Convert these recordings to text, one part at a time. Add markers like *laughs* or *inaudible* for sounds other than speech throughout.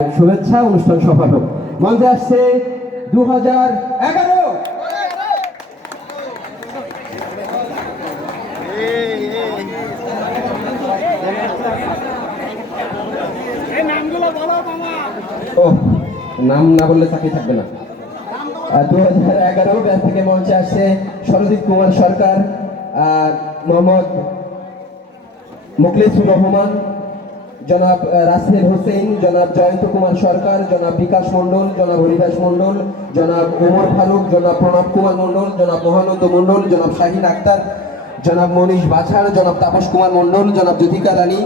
শুভেচ্ছা, অনুষ্ঠান সফল হোক। মঞ্চে আসছে দু হাজার এগারো নাম না বললে চাকরি থাকবে না। দু হাজার এগারো ব্যাচ থেকে মঞ্চে আসছে সরজিৎ কুমার সরকার মোহাম্মদ মুখলিসুর রহমান। জনাব রাসেল হোসেন, জনাব জয়ন্ত কুমার সরকার, জনাব বিকাশ মণ্ডল, জনাব হরিদাস মণ্ডল, জনাব ওমর ফারুক, জনাব প্রণব কুমার মণ্ডল, জনাব মহানন্দ মণ্ডল, জনাব শাহিন আক্তার, জনাব মনীষ বাছাড় জনাব তাপস কুমার মণ্ডল, জনাব জ্যোতিকা রানী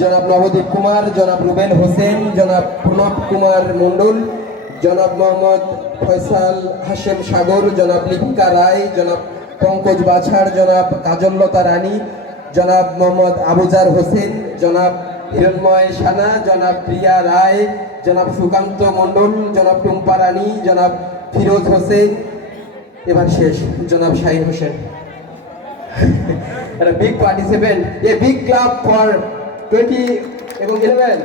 জনাব নবদীপ কুমার, জনাব রুবেল হোসেন, জনাব প্রণব কুমার মণ্ডল, জনাব মোহাম্মদ ফয়সাল হাশেম সাগর, জনাব লিপিকা রায়, জনাব পঙ্কজ বাছাড় জনাব কাজললতা রানী জনাব মোহাম্মদ আবুজার হোসেন, জনাব হিরণময় সানা, জনাব প্রিয়া রায়, জনাব সুকান্ত মণ্ডল, জনাব টুম্পা রানী, জনাব ফিরোজ হোসেন। এবার শেষ, জনাব শাহিন হোসেন। *laughs* একটা big participant a big club for twenty এবং ইলেভেন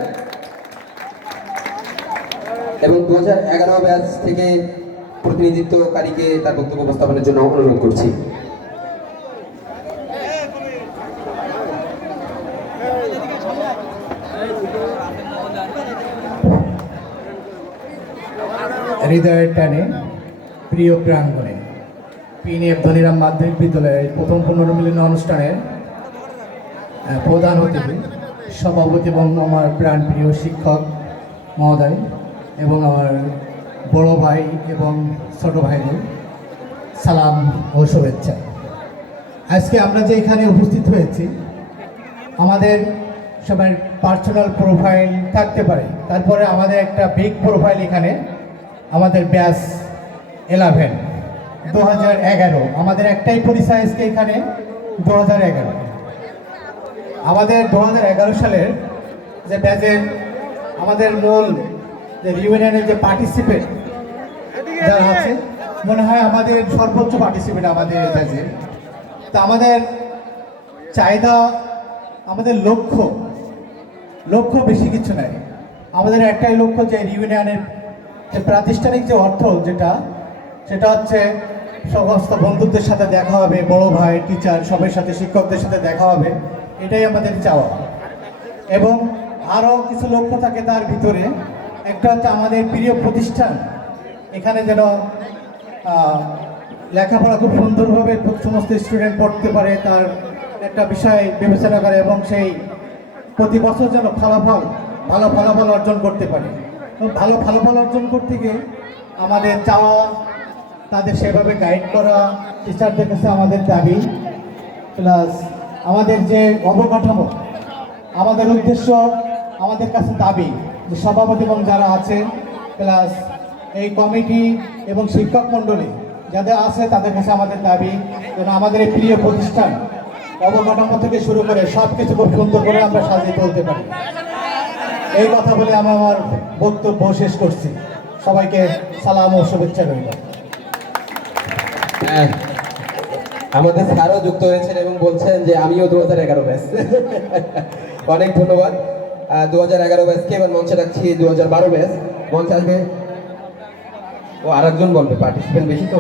এবং দু হাজার এগারো ব্যাচ থেকে প্রতিনিধিত্বকারীকে তার বক্তব্য উপস্থাপনের জন্য অনুরোধ করছি। হৃদয়ের টানে প্রিয় প্রাঙ্গণে পিনিএফ ধনিরাম মাধ্যমিক বিদ্যালয়ের প্রথম পুনর্মিলন অনুষ্ঠানের প্রধান অতিথি, সভাপতি এবং আমার প্রাণ প্রিয় শিক্ষক মহোদয় এবং আমার বড় ভাই এবং ছোট ভাইদের সালাম ও শুভেচ্ছা। আজকে আমরা যে এখানে উপস্থিত হয়েছি, আমাদের সবার পার্সোনাল প্রোফাইল থাকতে পারে। তারপরে আমাদের একটা বিগ প্রোফাইল এখানে, আমাদের ব্যাস ইলেভেন দু হাজার এগারো। আমাদের একটাই পরিচয় আজকে এখানে, দু হাজার এগারো। আমাদের দু হাজার এগারো সালের যে ব্যাচের, আমাদের মূল যে ইউনিয়নের যে পার্টিসিপেট যারা আছে, মনে হয় আমাদের সর্বোচ্চ পার্টিসিপেট আমাদের ব্যাচের। তা আমাদের চাহিদা, আমাদের লক্ষ্য লক্ষ্য বেশি কিছু নাই। আমাদের একটাই লক্ষ্য যে ইউনিয়নের যে প্রাতিষ্ঠানিক যে অর্থ যেটা, সেটা হচ্ছে সমস্ত বন্ধুদের সাথে দেখা হবে, বড় ভাই টিচার সবের সাথে, শিক্ষকদের সাথে দেখা হবে, এটাই আমাদের চাওয়া। এবং আরও কিছু লক্ষ্য থাকে তার ভিতরে। একটা হচ্ছে আমাদের প্রিয় প্রতিষ্ঠান। এখানে যেন লেখাপড়া খুব সুন্দরভাবে সমস্ত স্টুডেন্ট পড়তে পারে, তার একটা বিষয় বিবেচনা করে এবং সেই প্রতি বছর যেন ফলাফল ভালো ফলাফল অর্জন করতে পারে। ভালো ফলাফল অর্জন করতে গিয়ে আমাদের চাওয়া, তাদের সেভাবে গাইড করা টিচারদের কাছে আমাদের দাবি প্লাস আমাদের যে অবকাঠামো, আমাদের উদ্দেশ্য, আমাদের কাছে দাবি যে সভাপতি এবং যারা আছে প্লাস এই কমিটি এবং শিক্ষক মণ্ডলী যাদের আছে তাদের কাছে আমাদের দাবি যেন আমাদের এই প্রিয় প্রতিষ্ঠান অবকাঠামো থেকে শুরু করে সব কিছু খুব সুন্দর করে আমরা সাজিয়ে তুলতে পারি। এই কথা বলে আমি আমার বক্তব্য শেষ করছি। সবাইকে সালাম ও শুভেচ্ছা রইল। হ্যাঁ, আমাদের স্যারও যুক্ত হয়েছেন এবং বলছেন যে আমিও দু হাজার এগারো ব্যাচ। অনেক ধন্যবাদ। দু হাজার এগারো ব্যাচকে এবার মঞ্চে রাখছি দু হাজার বারো ব্যাচ। মঞ্চে আসবে ও আর একজন বলবে পার্টিসিপেন্ট বেশি তো?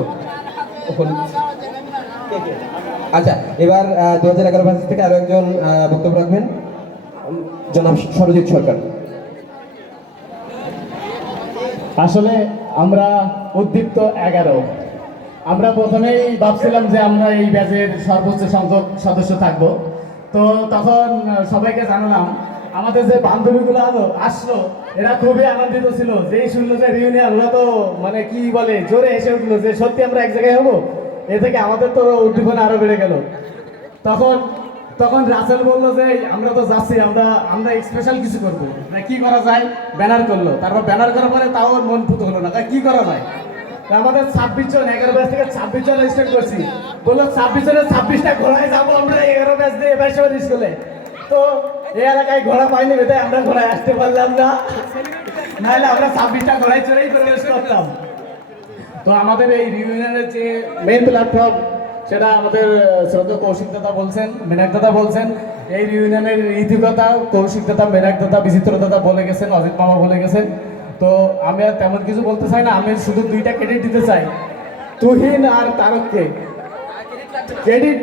আচ্ছা এবার দু হাজার এগারো ব্যাচ থেকে আরও একজন বক্তব্য রাখবেন। জনাব সরজিৎ সরকার। আসলে আমরা উদ্দীপ্ত এগারো। আমরা প্রথমেই ভাবছিলাম যে আমরা এই ব্যাচের সর্বোচ্চ সংখ্যক সদস্য থাকব। তো তখন সবাইকে জানালাম, আমাদের যে বান্ধবীগুলো আলো, আসলো, এরা খুবই আনন্দিত ছিল। যেই শুনলো যে রিউনিয়ন ওরা তো মানে কি বলে, জোরে এসে উঠল যে সত্যি আমরা এক জায়গায় হব? এ থেকে আমাদের তো উদ্দীপনা আরও বেড়ে গেল। তখন তখন রাসেল বলল যে আমরা তো যাচ্ছি, আমরা আমরা স্পেশাল কিছু করব। কি করা যায়? ব্যানার করল। তারপর ব্যানার করার পরে তাও মন পুত হলো না। কি করা যায়? আমাদের ছাব্বিশ জন, এগারো ব্যাচ থেকে ছাব্বিশ জন স্টার্ট করছি। বলল, ছাব্বিশ জনের ছাব্বিশটা ঘোড়ায় যাব আমরা, এগারো ব্যাচ দিয়ে এবার স্কুলে। তো এই এলাকায় ঘোড়া পাইনি বেটাই আমরা ঘোড়ায় আসতে পারলাম না। নাহলে আমরা ছাব্বিশটা ঘোড়ায় চড়েই প্রবেশ করতাম। তো আমাদের এই রিউনিয়নের যে মেন প্ল্যাটফর্ম সেটা আমাদের শ্রদ্ধা কৌশিক দাদা বলছেন, মেনাক দাদা বলছেন। এই ইউনিয়নের ইতিকতা কৌশিক দাদা মেরাক দাদা, বিচিত্র দাদা বলে গেছেন, অজিত মামা বলে গেছেন। তো আমি আর তেমন কিছু বলতে চাই না, আমি শুধু দুইটা ক্রেডিট দিতে চাই। তুহিন আর তারককে। ক্রেডিট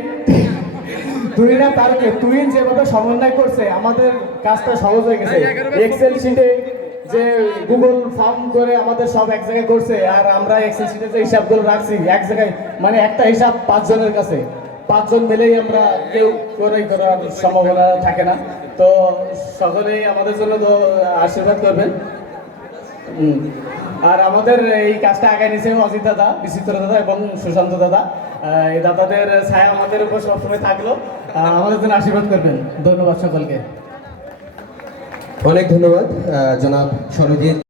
তুহিন আর তারকে তুহিন যেভাবে সমন্বয় করছে, আমাদের কাজটা সহজ হয়ে গেছে। এক্সেল শিটে যে গুগল ফার্ম করে আমাদের সব এক জায়গায় করছে, আর আমরা এক্সেল শিটে যে হিসাবগুলো রাখছি, এক জায়গায় মানে একটা হিসাব পাঁচজনের কাছে। পাঁচজন মিলেই আমরা কেউ করেই করার সম্ভাবনা থাকে না। তো সকলেই আমাদের জন্য তো আশীর্বাদ করবেন। আর আমাদের এই কাজটা আগায় নিছে অজিত দাদা, বিচিত্র দাদা এবং সুশান্ত দাদা। এই দাদাদের ছায়া আমাদের উপর সবসময় থাকল। আমাদের জন্য আশীর্বাদ করবেন। ধন্যবাদ সকলকে। অনেক ধন্যবাদ জনাব সরজিৎ।